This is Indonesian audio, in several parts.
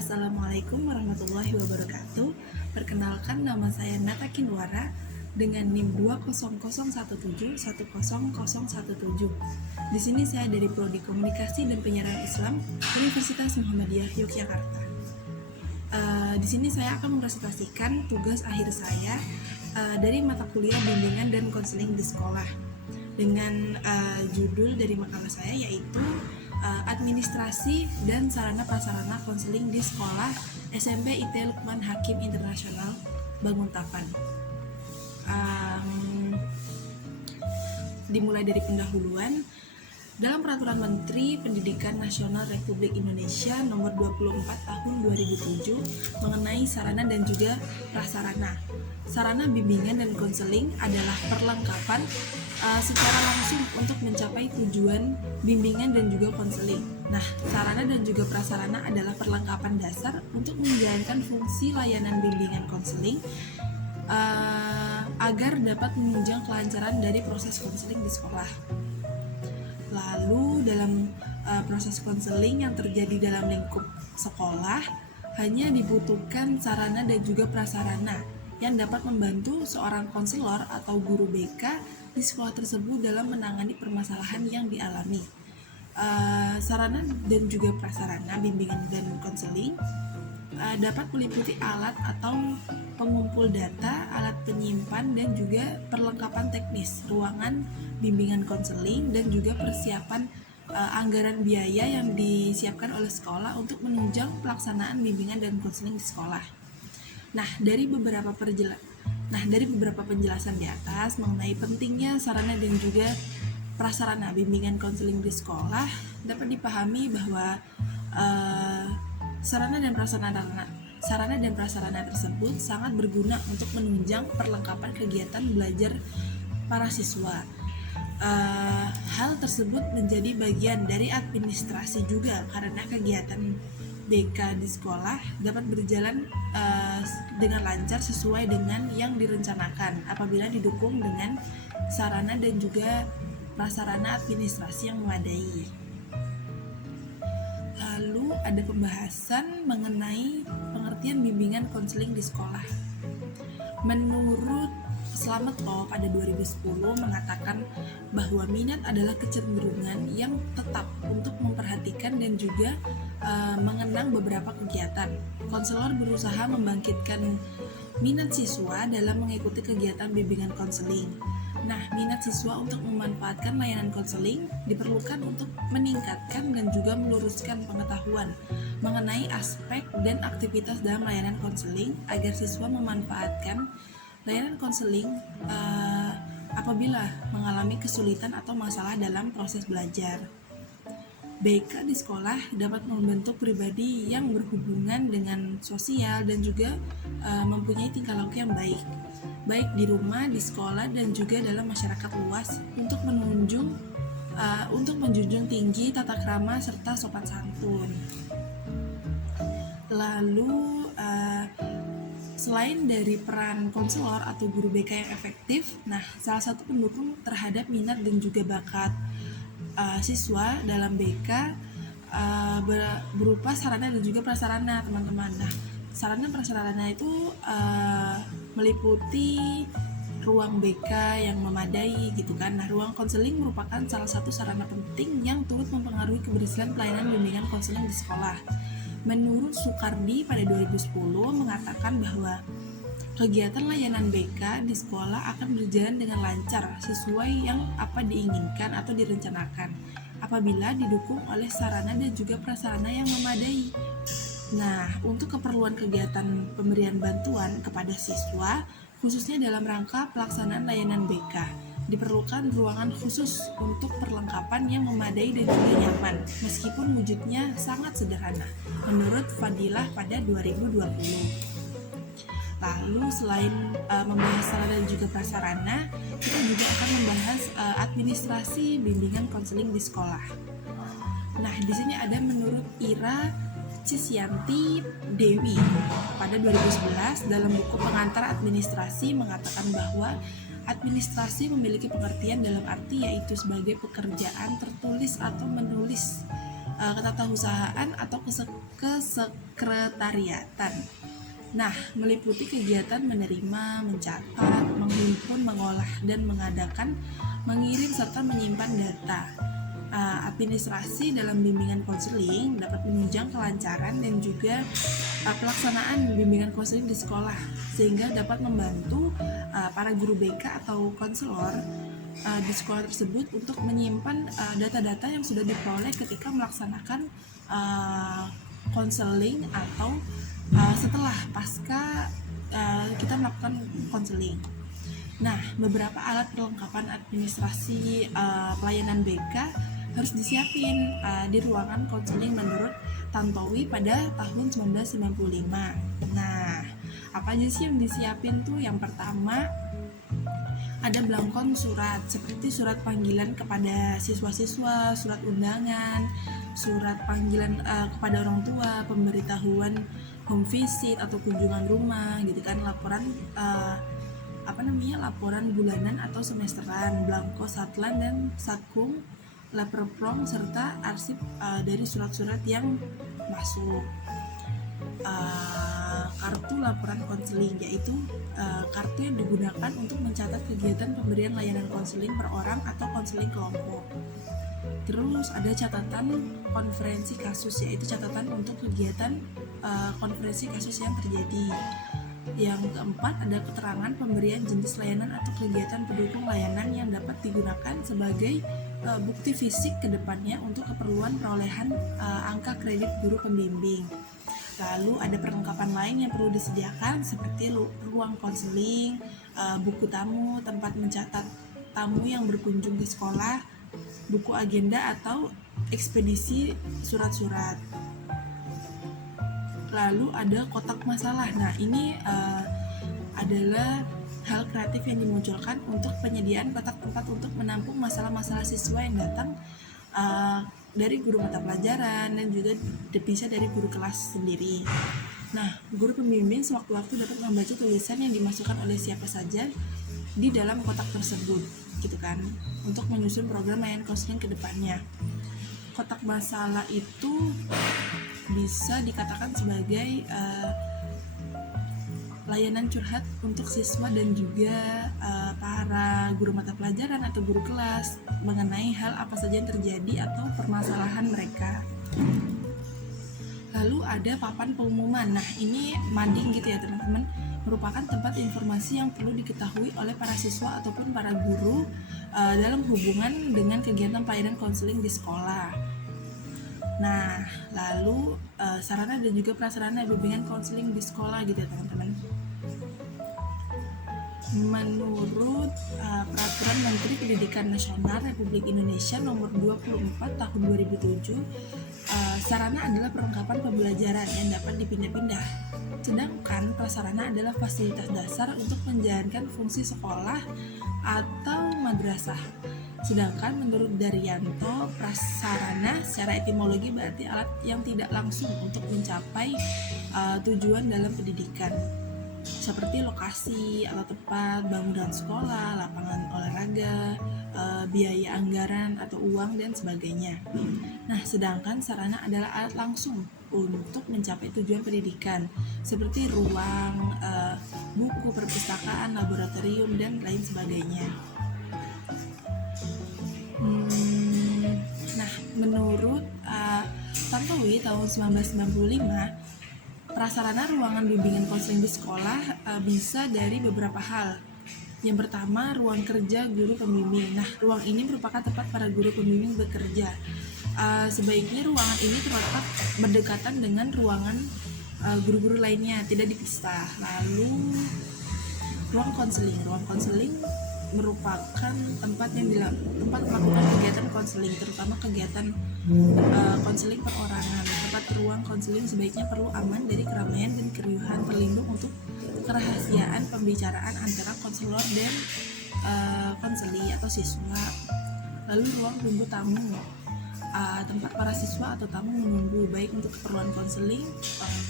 Assalamualaikum warahmatullahi wabarakatuh. Perkenalkan, nama saya Nata Kinwara dengan NIM 20171010017. Di sini saya dari Prodi Komunikasi dan Penyiaran Islam Universitas Muhammadiyah Yogyakarta. Di sini saya akan mempresentasikan tugas akhir saya dari mata kuliah bimbingan dan konseling di sekolah dengan judul dari makalah saya yaitu Administrasi dan Sarana Prasarana Konseling di Sekolah SMP IT Lukman Hakim Internasional Banguntapan. Dimulai dari pendahuluan. Dalam Peraturan Menteri Pendidikan Nasional Republik Indonesia Nomor 24 Tahun 2007 mengenai sarana dan juga prasarana. Sarana bimbingan dan konseling adalah perlengkapan secara langsung untuk mencapai tujuan bimbingan dan juga konseling. Nah, sarana dan juga prasarana adalah perlengkapan dasar untuk menjalankan fungsi layanan bimbingan konseling agar dapat menunjang kelancaran dari proses konseling di sekolah. Lalu dalam proses konseling yang terjadi dalam lingkup sekolah hanya dibutuhkan sarana dan juga prasarana yang dapat membantu seorang konselor atau guru BK di sekolah tersebut dalam menangani permasalahan yang dialami. Sarana dan juga prasarana bimbingan dan konseling dapat meliputi alat atau pengumpul data, alat penyimpan, dan juga perlengkapan teknis, ruangan bimbingan konseling, dan juga persiapan anggaran biaya yang disiapkan oleh sekolah untuk menunjang pelaksanaan bimbingan dan konseling di sekolah. Nah, dari beberapa penjelasan di atas mengenai pentingnya sarana dan juga prasarana bimbingan konseling di sekolah, dapat dipahami bahwa sarana dan prasarana tersebut sangat berguna untuk menunjang perlengkapan kegiatan belajar para siswa. Hal tersebut menjadi bagian dari administrasi juga karena kegiatan BK di sekolah dapat berjalan dengan lancar sesuai dengan yang direncanakan apabila didukung dengan sarana dan juga prasarana administrasi yang memadai. Lalu ada pembahasan mengenai pengertian bimbingan konseling di sekolah. Menurut Slamet O pada 2010 mengatakan bahwa minat adalah kecenderungan yang tetap untuk memperhatikan dan juga mengenang beberapa kegiatan. Konselor berusaha membangkitkan minat siswa dalam mengikuti kegiatan bimbingan konseling. Nah, minat siswa untuk memanfaatkan layanan konseling diperlukan untuk meningkatkan dan juga meluruskan pengetahuan mengenai aspek dan aktivitas dalam layanan konseling agar siswa memanfaatkan layanan konseling apabila mengalami kesulitan atau masalah dalam proses belajar. BK di sekolah dapat membentuk pribadi yang berhubungan dengan sosial dan juga mempunyai tingkah laku yang baik di rumah, di sekolah, dan juga dalam masyarakat luas untuk menjunjung tinggi tata krama serta sopan santun. Lalu selain dari peran konselor atau guru BK yang efektif, nah salah satu pendukung terhadap minat dan juga bakat siswa dalam BK berupa sarana dan juga prasarana, teman-teman. Nah, sarana prasarana itu meliputi ruang BK yang memadai gitu kan. Nah, ruang konseling merupakan salah satu sarana penting yang turut mempengaruhi keberhasilan pelayanan bimbingan konseling di sekolah. Menurut Sukardi pada 2010 mengatakan bahwa kegiatan layanan BK di sekolah akan berjalan dengan lancar sesuai yang apa diinginkan atau direncanakan apabila didukung oleh sarana dan juga prasarana yang memadai. Nah, untuk keperluan kegiatan pemberian bantuan kepada siswa, khususnya dalam rangka pelaksanaan layanan BK, diperlukan ruangan khusus untuk perlengkapan yang memadai dan juga nyaman, meskipun wujudnya sangat sederhana, menurut Fadilah pada 2020. Lalu selain membahas sarana dan juga prasarana, kita juga akan membahas administrasi bimbingan konseling di sekolah. Nah, di sini ada menurut Ira Cisyanti Dewi pada 2011 dalam buku Pengantar Administrasi mengatakan bahwa administrasi memiliki pengertian dalam arti yaitu sebagai pekerjaan tertulis atau menulis ketatausahaan atau kesekretariatan. Nah, meliputi kegiatan menerima, mencatat, menghimpun, mengolah, dan mengadakan, mengirim, serta menyimpan data. Administrasi dalam bimbingan konseling dapat menunjang kelancaran dan juga pelaksanaan bimbingan konseling di sekolah, sehingga dapat membantu para guru BK atau konselor di sekolah tersebut untuk menyimpan data-data yang sudah diperoleh ketika melaksanakan konseling atau setelah pasca kita melakukan konseling. Nah, beberapa alat perlengkapan administrasi pelayanan BK harus disiapin di ruangan konseling menurut Tantowi pada tahun 1995. Nah, apa aja sih yang disiapin tuh? Yang pertama, ada belangkon surat seperti surat panggilan kepada siswa-siswa, surat undangan, surat panggilan kepada orang tua, pemberitahuan home visit atau kunjungan rumah gitu kan, laporan laporan bulanan atau semesteran, belangko satlan dan satkung, laperprom, serta arsip dari surat-surat yang masuk. Kartu laporan konseling, yaitu kartu yang digunakan untuk mencatat kegiatan pemberian layanan konseling per orang atau konseling kelompok. Terus ada catatan konferensi kasus, yaitu catatan untuk kegiatan konferensi kasus yang terjadi. Yang keempat, ada keterangan pemberian jenis layanan atau kegiatan pendukung layanan yang dapat digunakan sebagai bukti fisik ke depannya untuk keperluan perolehan angka kredit guru pembimbing. Lalu ada perlengkapan lain yang perlu disediakan seperti ruang konseling, buku tamu, tempat mencatat tamu yang berkunjung ke sekolah, buku agenda atau ekspedisi surat-surat. Lalu ada kotak masalah. Nah, ini adalah hal kreatif yang dimunculkan untuk penyediaan kotak tempat untuk menampung masalah-masalah siswa yang datang dari guru mata pelajaran dan juga bisa dari guru kelas sendiri. Nah, guru pembimbing sewaktu-waktu dapat membaca tulisan yang dimasukkan oleh siapa saja di dalam kotak tersebut, gitu kan, untuk menyusun program layanan konseling ke depannya. Kotak masalah itu bisa dikatakan sebagai layanan curhat untuk siswa dan juga para guru mata pelajaran atau guru kelas mengenai hal apa saja yang terjadi atau permasalahan mereka. Lalu ada papan pengumuman. Nah, ini mading gitu ya teman-teman, merupakan tempat informasi yang perlu diketahui oleh para siswa ataupun para guru dalam hubungan dengan kegiatan pelayanan konseling di sekolah. Nah, lalu sarana dan juga prasarana bimbingan konseling di sekolah gitu ya teman-teman. Menurut Peraturan Menteri Pendidikan Nasional Republik Indonesia Nomor 24 Tahun 2007, sarana adalah perlengkapan pembelajaran yang dapat dipindah-pindah. Sedangkan prasarana adalah fasilitas dasar untuk menjalankan fungsi sekolah atau madrasah. Sedangkan menurut Daryanto, prasarana secara etimologi berarti alat yang tidak langsung untuk mencapai tujuan dalam pendidikan, seperti lokasi, alat tempat, bangunan sekolah, lapangan olahraga, biaya anggaran atau uang dan sebagainya. Nah, sedangkan sarana adalah alat langsung untuk mencapai tujuan pendidikan, seperti ruang, buku, perpustakaan, laboratorium, dan lain sebagainya. Nah, menurut Tantowi tahun 1995, prasarana ruangan bimbingan konseling di sekolah bisa dari beberapa hal. Yang pertama, ruang kerja guru pembimbing. Nah, ruang ini merupakan tempat para guru pembimbing bekerja. Sebaiknya ruangan ini terletak berdekatan dengan ruangan guru-guru lainnya, tidak dipisah. Lalu, ruang konseling. Ruang konseling merupakan tempat melakukan kegiatan konseling, terutama kegiatan konseling perorangan. Tempat ruang konseling sebaiknya perlu aman dari keramaian dan keriuhan, terlindung untuk kerahasiaan pembicaraan antara konselor dan konseli atau siswa. Lalu ruang tunggu tamu. tempat para siswa atau tamu menunggu, baik untuk keperluan konseling,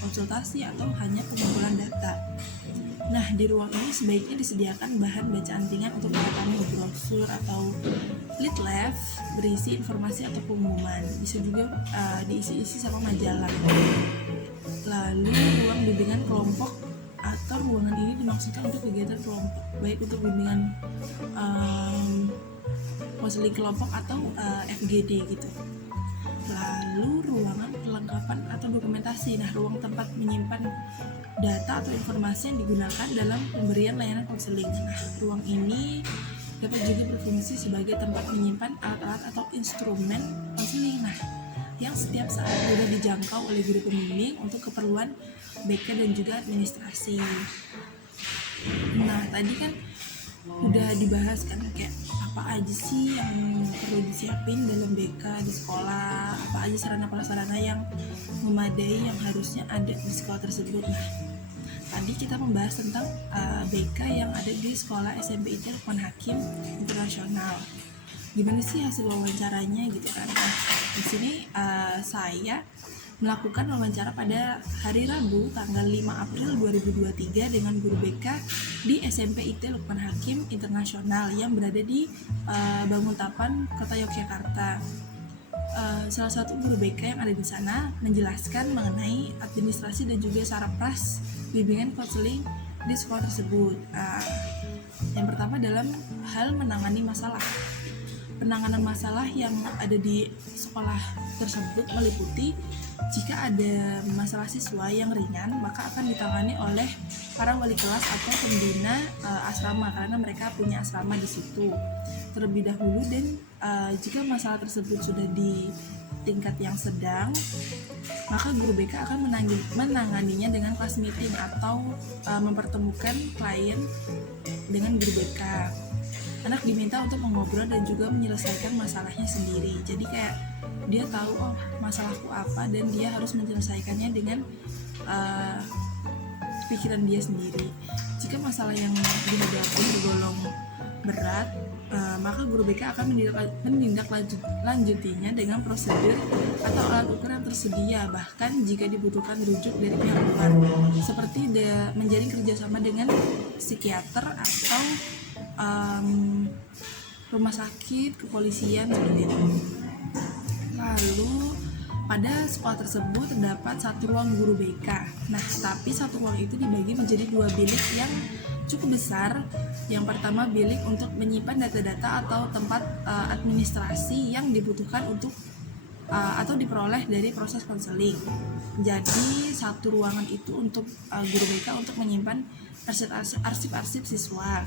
konsultasi, atau hanya pengumpulan data. Nah, di ruang ini sebaiknya disediakan bahan bacaan ringan untuk para tamu, brosur atau leaflet berisi informasi atau pengumuman. Bisa juga diisi-isi sama majalah. Lalu ruang bimbingan kelompok atau ruangan ini dimaksudkan untuk kegiatan kelompok, baik untuk bimbingan konseling kelompok atau FGD gitu. Lalu ruangan perlengkapan atau dokumentasi. Nah, ruang tempat menyimpan data atau informasi yang digunakan dalam pemberian layanan konseling. Nah, ruang ini dapat juga berfungsi sebagai tempat menyimpan alat-alat atau instrumen konseling. Nah, yang setiap saat mudah dijangkau oleh guru pembimbing untuk keperluan BK dan juga administrasi. Nah, tadi kan udah dibahas kan kayak apa aja sih yang perlu disiapin dalam BK di sekolah, apa aja sarana prasarana yang memadai yang harusnya ada di sekolah tersebut. Nah, tadi kita membahas tentang BK yang ada di sekolah SMP IT Lukman Hakim Internasional. Gimana sih hasil wawancaranya gitu kan? Nah, di sini saya melakukan wawancara pada hari Rabu tanggal 5 April 2023 dengan guru BK di SMP IT Lukman Hakim Internasional yang berada di Banguntapan, Kota Yogyakarta. Salah satu guru BK yang ada di sana menjelaskan mengenai administrasi dan juga sarapras bimbingan konseling di sekolah tersebut. Yang pertama dalam hal menangani masalah. Penanganan masalah yang ada di sekolah tersebut meliputi jika ada masalah siswa yang ringan, maka akan ditangani oleh para wali kelas atau pembina asrama karena mereka punya asrama di situ terlebih dahulu. Dan jika masalah tersebut sudah di tingkat yang sedang, maka guru BK akan menanganinya dengan class meeting atau mempertemukan klien dengan guru BK. Anak diminta untuk mengobrol dan juga menyelesaikan masalahnya sendiri. Jadi kayak dia tahu masalahku apa dan dia harus menyelesaikannya dengan pikiran dia sendiri. Jika masalah yang dihadapi tergolong berat, maka guru BK akan menindaklanjutinya dengan prosedur atau alat ukur yang tersedia, bahkan jika dibutuhkan rujuk dari pihak luar, seperti menjalin kerjasama dengan psikiater atau rumah sakit, kepolisian, seperti itu. Lalu pada sekolah tersebut terdapat satu ruang guru BK. Nah, tapi satu ruang itu dibagi menjadi dua bilik yang cukup besar. Yang pertama bilik untuk menyimpan data-data atau tempat administrasi yang dibutuhkan untuk atau diperoleh dari proses konseling. Jadi satu ruangan itu untuk guru BK untuk menyimpan arsip-arsip siswa.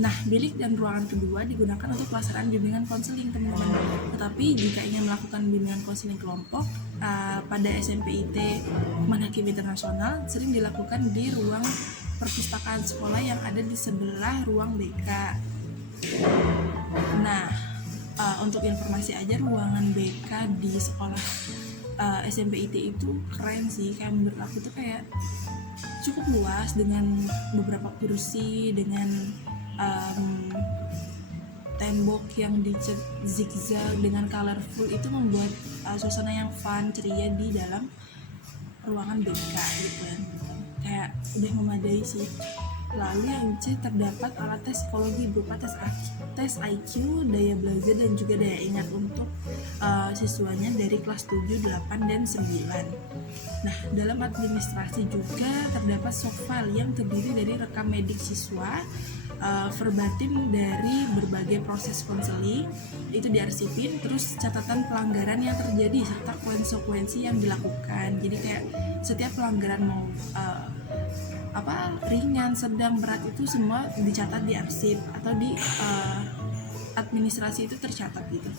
Nah, bilik dan ruangan kedua digunakan untuk pelaksanaan bimbingan konseling, teman-teman. Tetapi jika ingin melakukan bimbingan konseling kelompok pada SMP IT Lukman Hakim Internasional sering dilakukan di ruang perpustakaan sekolah yang ada di sebelah ruang BK. Nah, untuk informasi aja, ruangan BK di sekolah SMP IT itu keren sih. Kayak menurut aku tuh kayak cukup luas dengan beberapa kursi, dengan tembok yang dicat zigzag dengan colorful. Itu membuat suasana yang fun, ceria di dalam ruangan BK gitu kan. Kayak udah memadai sih. Lalu yang C, terdapat alat tes psikologi berupa tes IQ, daya belajar dan juga daya ingat untuk siswanya dari kelas 7, 8, dan 9. Nah, dalam administrasi juga terdapat soft file yang terdiri dari rekam medik siswa, verbatim dari berbagai proses konseling itu diarsipin, terus catatan pelanggaran yang terjadi serta konsekuensi yang dilakukan. Jadi kayak setiap pelanggaran mau ringan, sedang, berat itu semua dicatat di arsip atau di administrasi itu tercatat gitu.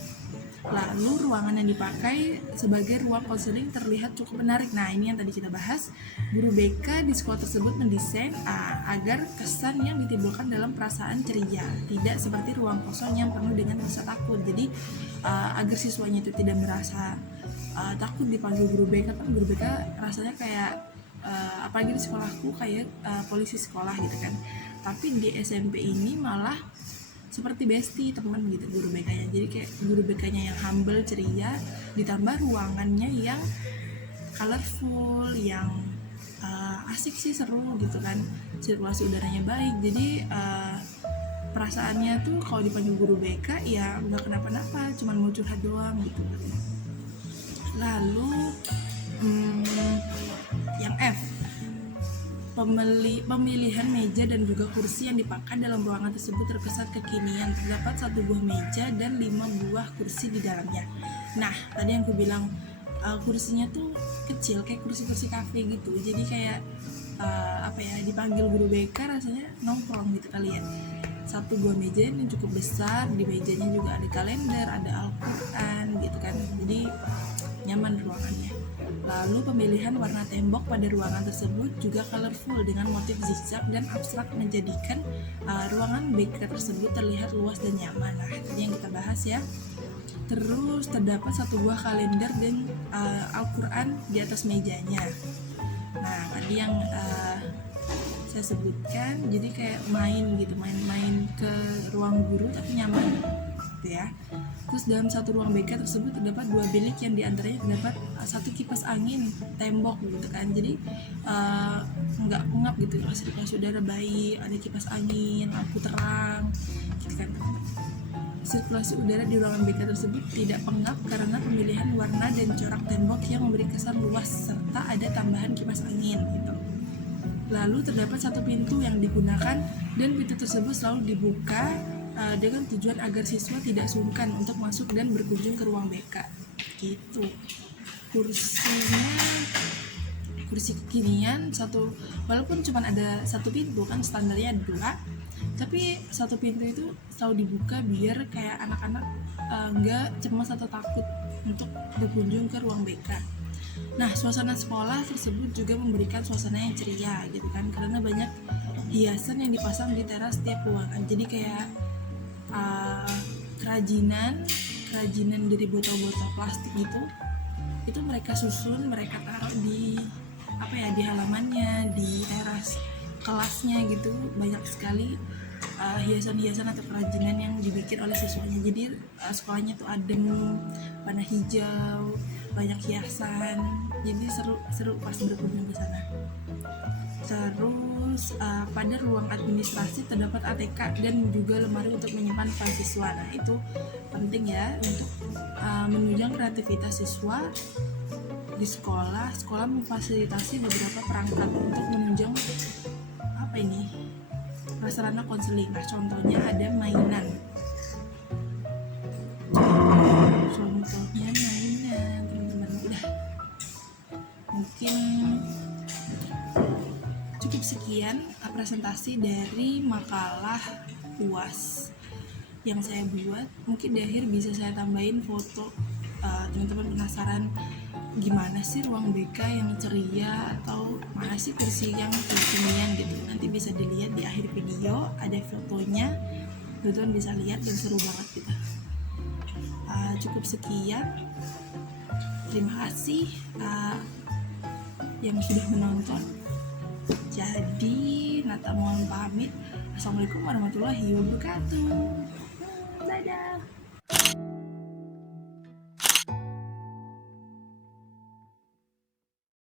Lalu ruangan yang dipakai sebagai ruang konseling terlihat cukup menarik. Nah, ini yang tadi kita bahas. Guru BK di sekolah tersebut mendesain agar kesan yang ditimbulkan dalam perasaan ceria, tidak seperti ruang kosong yang penuh dengan rasa takut. Jadi agar siswanya itu tidak merasa takut dipanggil guru BK. Kan guru BK rasanya kayak apalagi di sekolahku kayak polisi sekolah gitu kan. Tapi di SMP ini malah seperti bestie teman gitu guru BK-nya. Jadi kayak guru BK-nya yang humble, ceria, ditambah ruangannya yang colorful, yang asik sih, seru gitu kan, sirkulasi udaranya baik. Jadi perasaannya tuh kalau dipanggil guru BK ya nggak kenapa-napa, cuman mau curhat doang gitu. Lalu yang F, pemilihan meja dan juga kursi yang dipakai dalam ruangan tersebut terkesan kekinian. Terdapat 1 buah meja dan 5 buah kursi di dalamnya. Nah, tadi yang aku bilang kursinya tuh kecil kayak kursi-kursi kafe gitu. Jadi kayak dipanggil guru BK rasanya nongkrong gitu kali ya. 1 buah meja ini cukup besar, di mejanya juga ada kalender, ada Al-Quran gitu kan. Jadi nyaman ruangannya. Lalu pemilihan warna tembok pada ruangan tersebut juga colorful dengan motif zigzag dan abstrak, menjadikan ruangan BK tersebut terlihat luas dan nyaman. Nah, tadi yang kita bahas ya. Terus terdapat 1 buah kalender dan Al-Quran di atas mejanya. Nah, tadi yang saya sebutkan, jadi kayak main gitu, main ke ruang guru tapi nyaman gitu ya. Terus dalam 1 ruang BK tersebut terdapat 2 bilik yang diantaranya terdapat 1 kipas angin tembok gitu kan. Jadi nggak pengap gitu, sirkulasi udara baik, ada kipas angin, lampu terang gitu kan. Sirkulasi udara di ruangan BK tersebut tidak pengap karena pemilihan warna dan corak tembok yang memberi kesan luas serta ada tambahan kipas angin gitu. Lalu terdapat 1 pintu yang digunakan dan pintu tersebut selalu dibuka dengan tujuan agar siswa tidak sungkan untuk masuk dan berkunjung ke ruang BK gitu. Kursi kekinian, walaupun cuma ada 1 pintu kan, standarnya 2, tapi 1 pintu itu selalu dibuka biar kayak anak-anak nggak cemas atau takut untuk berkunjung ke ruang BK. Nah, suasana sekolah tersebut juga memberikan suasana yang ceria gitu kan, karena banyak hiasan yang dipasang di teras setiap ruangan. Jadi kayak kerajinan dari botol-botol plastik itu mereka susun, mereka taruh di di halamannya, di teras kelasnya gitu. Banyak sekali hiasan-hiasan atau kerajinan yang dibikin oleh siswanya. Jadi sekolahnya tuh adem, warna hijau, banyak hiasan. Jadi seru pas berkunjung ke sana. Terus pada ruang administrasi terdapat ATK dan juga lemari untuk menyimpan file siswa. Nah, itu penting ya untuk menunjang kreativitas siswa di sekolah. Sekolah memfasilitasi beberapa perangkat untuk menunjang prasarana konseling. Nah, contohnya ada mainan. Teman-teman. Udah. Mungkin cukup sekian presentasi dari makalah UAS yang saya buat. Mungkin di akhir bisa saya tambahin foto. Teman-teman penasaran gimana sih ruang BK yang ceria, atau mana sih kursi yang kekinian gitu, nanti bisa dilihat di akhir video, ada fotonya, teman-teman bisa lihat dan seru banget gitu. Cukup sekian, terima kasih yang sudah menonton. Jadi Nata mohon pamit. Assalamualaikum warahmatullahi wabarakatuh. Dadah.